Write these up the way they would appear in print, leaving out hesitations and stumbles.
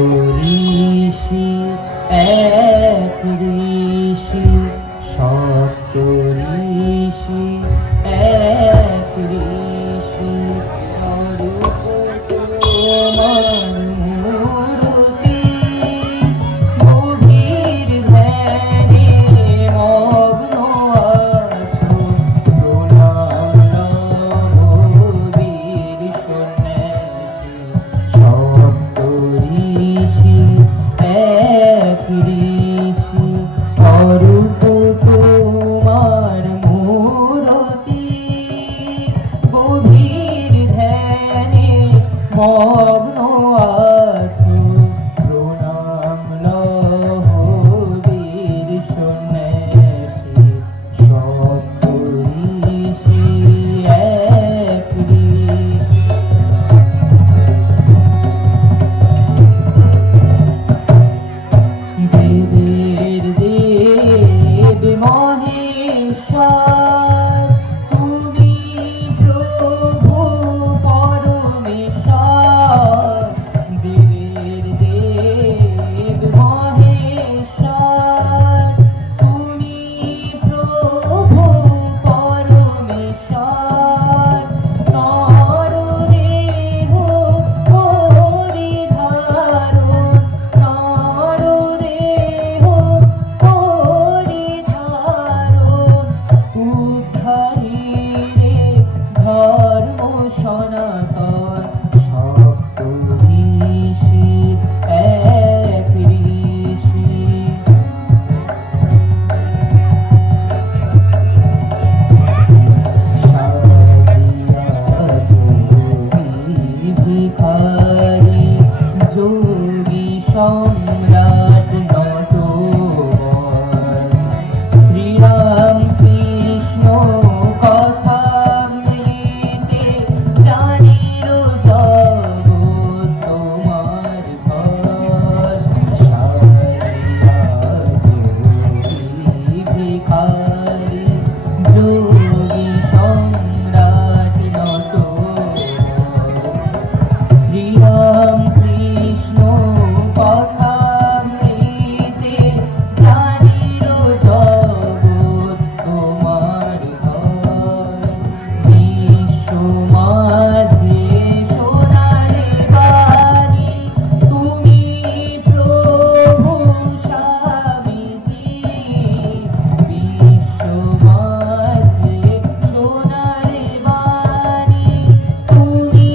সপ্তঋষি এক ঋষি, সপ্তঋষি এক ঋষি, অরূপ তোমার মূরতি, গভীর ধ্যানে মগ্ন আছো, প্রণাম নববীর সন্ন্যাসী। সপ্তঋষি এক ঋষি, অরূপ তোমার মূরতি, গভীর ধ্যানে মগ্ন আছো, প্রণাম লহবীর সন্ন্যাসী। সপ্তঋষি এক ঋষি। দেবের দেব মহেশ্বর, তুমি প্রভু পরমেশ্বর। দেবের দেব মহেশ্বর, তুমি প্রভু পরমেশ্বর। নরদেহ হরিধারণ, নরদেহ হরিধারণ, উদ্ধারিরে ধর্ম সনাতন। সপ্তঋষি এক ঋষি। ভিখারি যোগী সম্রাট নটবর, শ্রীরাম কৃষ্ণ কথামৃতে জানিল জগৎ তোমার ঘর। যোগী ভিখারি যোগী সম্রাট নটবর, শ্রীরাম কৃষ্ণ কথামৃতে জানিল জগৎ তোমার ঘর। বিশ্ব মাঝে শোনালে বাণী, তুমি প্রভু স্বামীজি। বিশ্ব মাঝে শোনালে বাণী, তুমি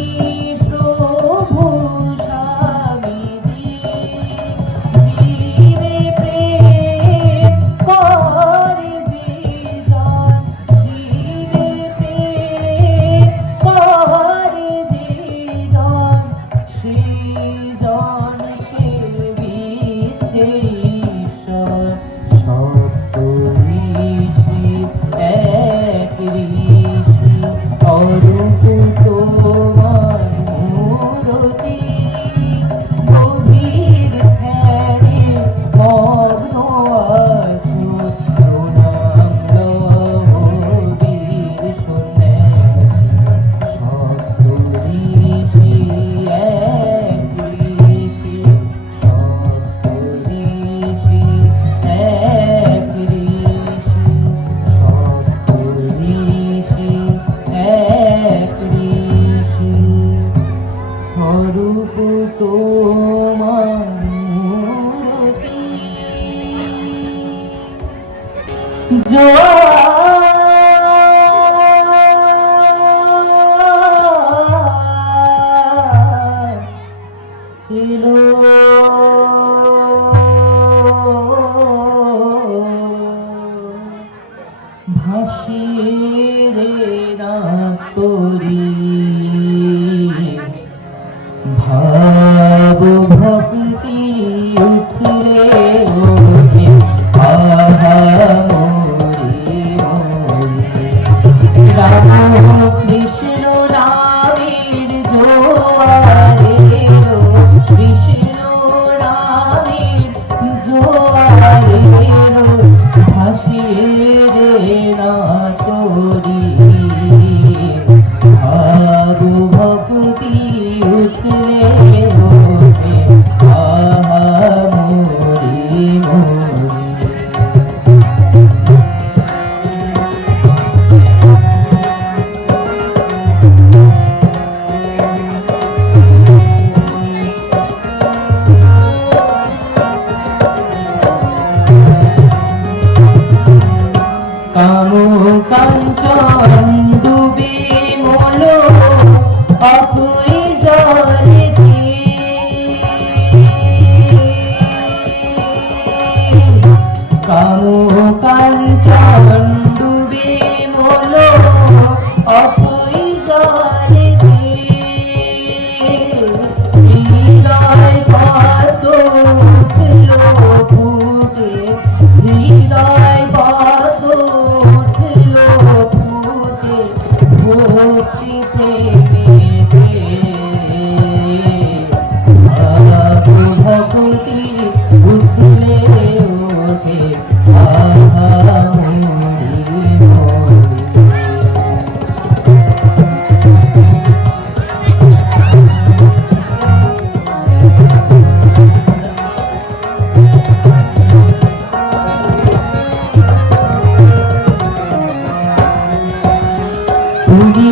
প্রভু স্বামীজি। জীবে প্রেম করে যেজন, জীবে প্রেম করে যেজন, সেজন সেবিছে ঈশ্বর। সপ্তঋষি এক ঋষি, অরূপ তোমার মূরতি, গভীর ধ্যানে মগ্ন আছো, প্রণাম লহবীর সন্ন্যাসী। সপ্তঋষি এক ঋষি, সপ্তঋষি এক ঋষি, সপ্তঋষি এক ঋষি, অরূপ তোমার মূরতি। ভাসিয়ে না তোরি ভাব ভক্তি উঠলে ওঠে, আহা মোরে মোরে। রাম কৃষ্ণ নামের জোয়ারে, কৃষ্ণ নামের জোয়ারে, ভাসিয়ে রে না তোরি ভাব ভক্তি উঠলে ওঠে। প্রেমেতে ভাবো ভক্তির উঠলে ওঠে আহা মরি মরি। তুমি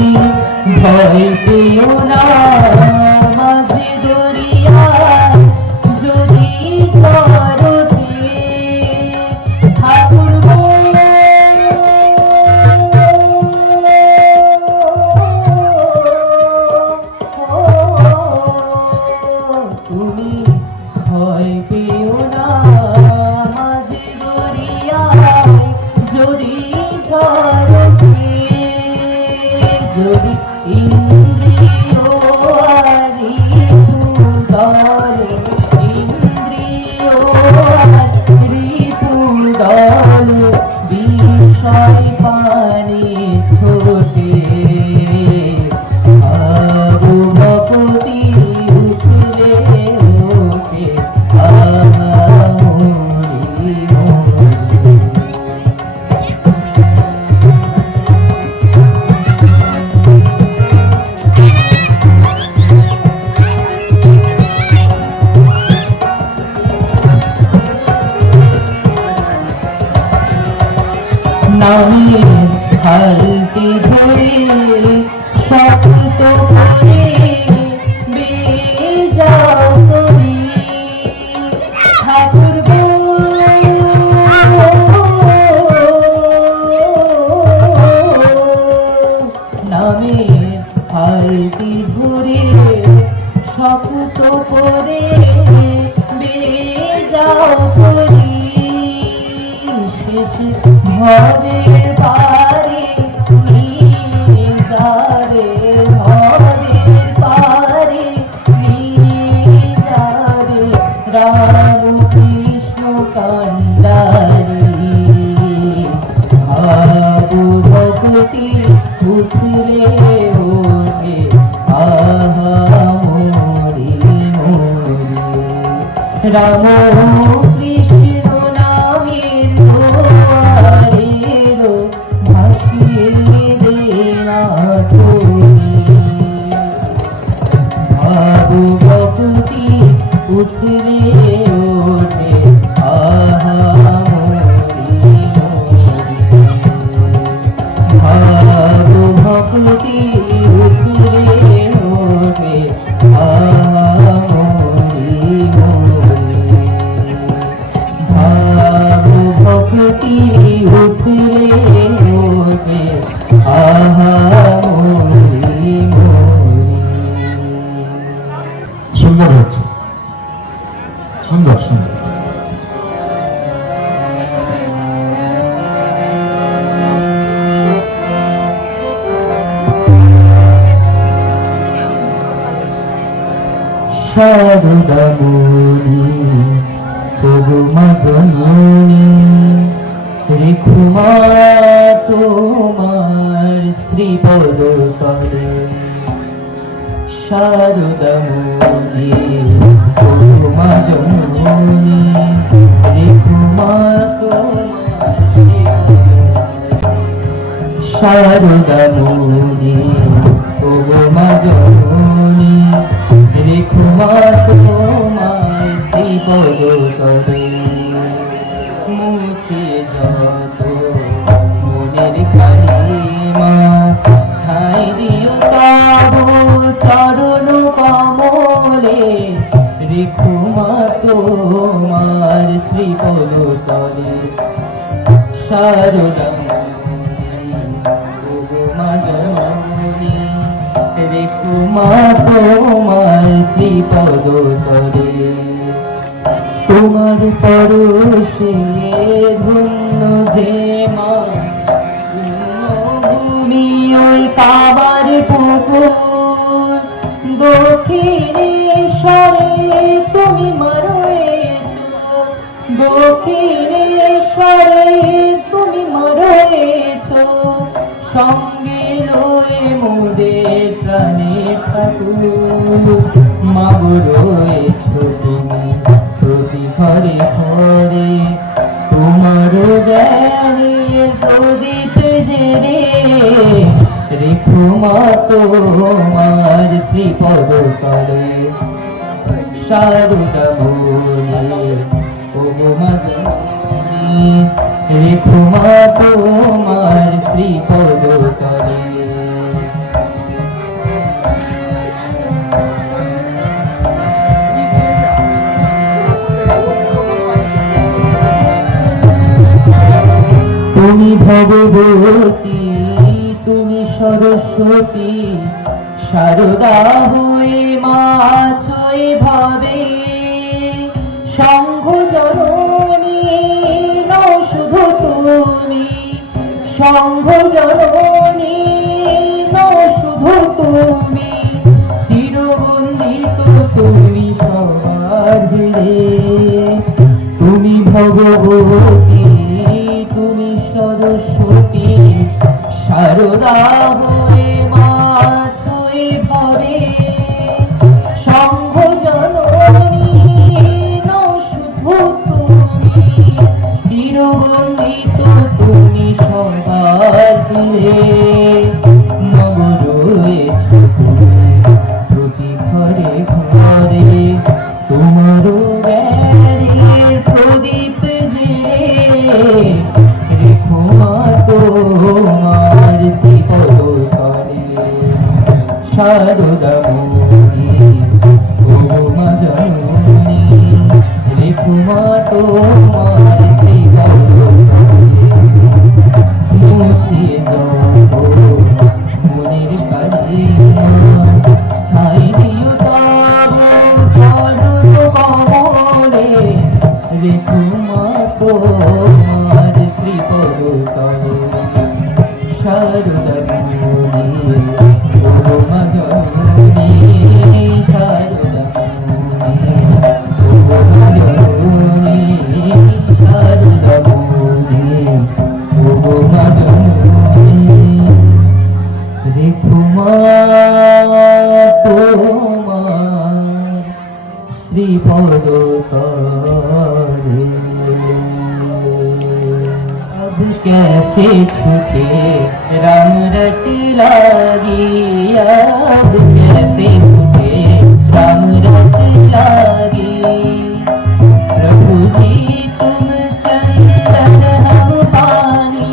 ভয় পেও না মাঝে দরিয়া যদি ঝড় ওঠে ঠাকুর গো, তুমি ভয় পেও না মাঝে দরিয়া যদি ঝড় ওঠে, যদি ইন্দ্রিয় ঋতু দলে ইন্দ্রিয় ঋতু দলে বিষয় পানে ছোটে আবু ভক্তি উঠলে ওঠে আহা মরি মরি। নামের হালটি ধরে শক্ত করে বেজাও করি ঠাকুর গো, নামের হালটি ধরে শক্ত করে বেজাও করি ঘরের বাড়ি যারে ঘরের বাড়ি যারে রাম কৃষ্ণ কান্ডারি ভাবু ভক্তি উঠলে ওঠে আহা মরি মরি। রাম কৃষ্ণ নামের দুয়ারের ভাসিয়ে দে না তুমি ভাবু ভক্তি উঠলে ওঠে আহা মরি মরি। ভাবু ভক্তি উঠলে ওঠে আহা মরি মরি। ভাবু ভক্তি উঠলে ওঠে আহা মরি মরি। সুন্দর হচ্ছে, সুন্দর সুন্দর। শারদা মনি তবু মদনী রেখুমা তোমার শ্রীপদ তলে। শারদা মনি তবু মদনী রেখুমা তোমার শারদা মনি তবু মদনী রেখুমা তোমার শ্রীপদ তলে। মুছে যত মনের কালিমা ঠাই দিও তব চরণ কমলে রেখুমা তোমার শ্রীপদ তলে। শারদা মদনী রেখুমা তোমার শ্রীপদ তলে। তোমার পরশে ধন্য যে মা ভূমি ওই কাবার পুকুর দক্ষিণেশ্বরে তুমি মরয়েছ, দক্ষিণেশ্বরে তুমি মরয়েছ সঙ্গে লয়ে মোদের প্রাণের ঠাকুর মা গো রয়েছো তুমি প্রতি ঘরে ঘরে তোমার জ্ঞানের প্রদীপ জেলে রেখো মা তোমার শ্রীপদ তলে শারদা বলে ও মা জননী রেখো মা তোমার শ্রীপদ তলে তুমি ভগবতী তুমি সরস্বতী শারদা হয়ে মা ছয় ভাবে শঙ্খ জননী নও শুধু তুমি শঙ্খ জননী নও শুধু তুমি চিরবন্দিত তুমি সবার হৃদয়ে তুমি ভগবতী তুমি সরস্বতী শারদা হয়ে মা ছয় ভাবে শঙ্খ জননী নও শুধু তুমি চিরবন্দিত তুমি সবার হৃদয়ে মগ রয়েছো তুমি প্রতি ঘরে ঘরে তোমার জ্ঞানের প্রদীপ জেলে রেখো মা তোমার শ্রীপদ তলে শারদা মনি ও মা জননী রেখো মা তোমার শ্রীপদ তলে মুছে দাও মনের কালিমা ঠাই দিও তব চরণ কমলে রেখো মা তোমার শ্রীপদ তলে শারদা মনি ও মা জননী শারদা মনি ও মা জননী শারদা মনি ও মা জননী রেখো মা তোমার শ্রীপদ তলে अब कैसे छूटे राम रट लागी अब कैसे छूटे राम रट लागी प्रभु जी तुम चंदन हम पानी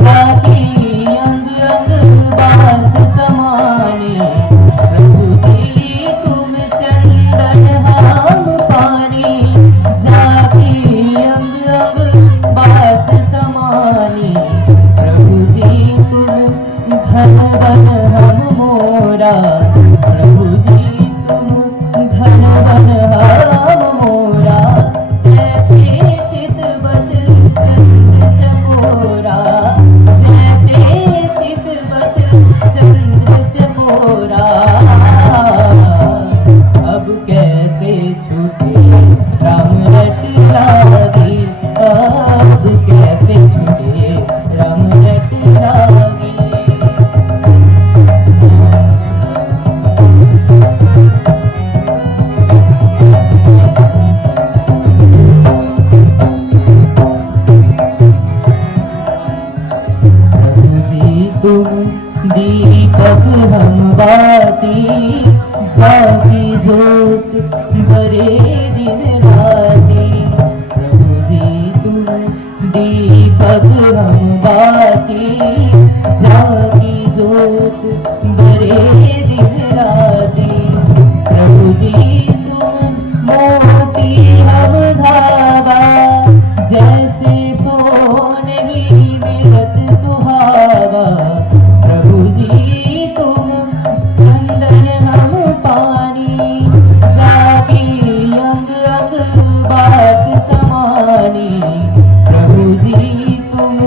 साकी अंग अंग बास समानी प्रभु जी तुम चंदन हम पानी जाकी अंग अंग बास समानी प्रभु जी तुम धन बन हम मोरा प्रभु जी तुम धन बन हम मोरा जैसे चितवत चंद्र चकोरा जैसे चितवत चंद्र चकोरा अब कैसे छूटे राम रट लागी अब कैसे छूटे राम रट लागी प्रभु जी तुम दीपक हम बाती जाकी जोत बरे दिन राती प्रभु जी तुम दीपक हम बाती जाकी जोत बरे दिन राती प्रभु जी तुम मोती हम धागा जैसे सोने ही मिलत सुहागा प्रभु जी तुम चंदन हम पानी जाकी अंग अंग बात समानी प्रभु जी तुम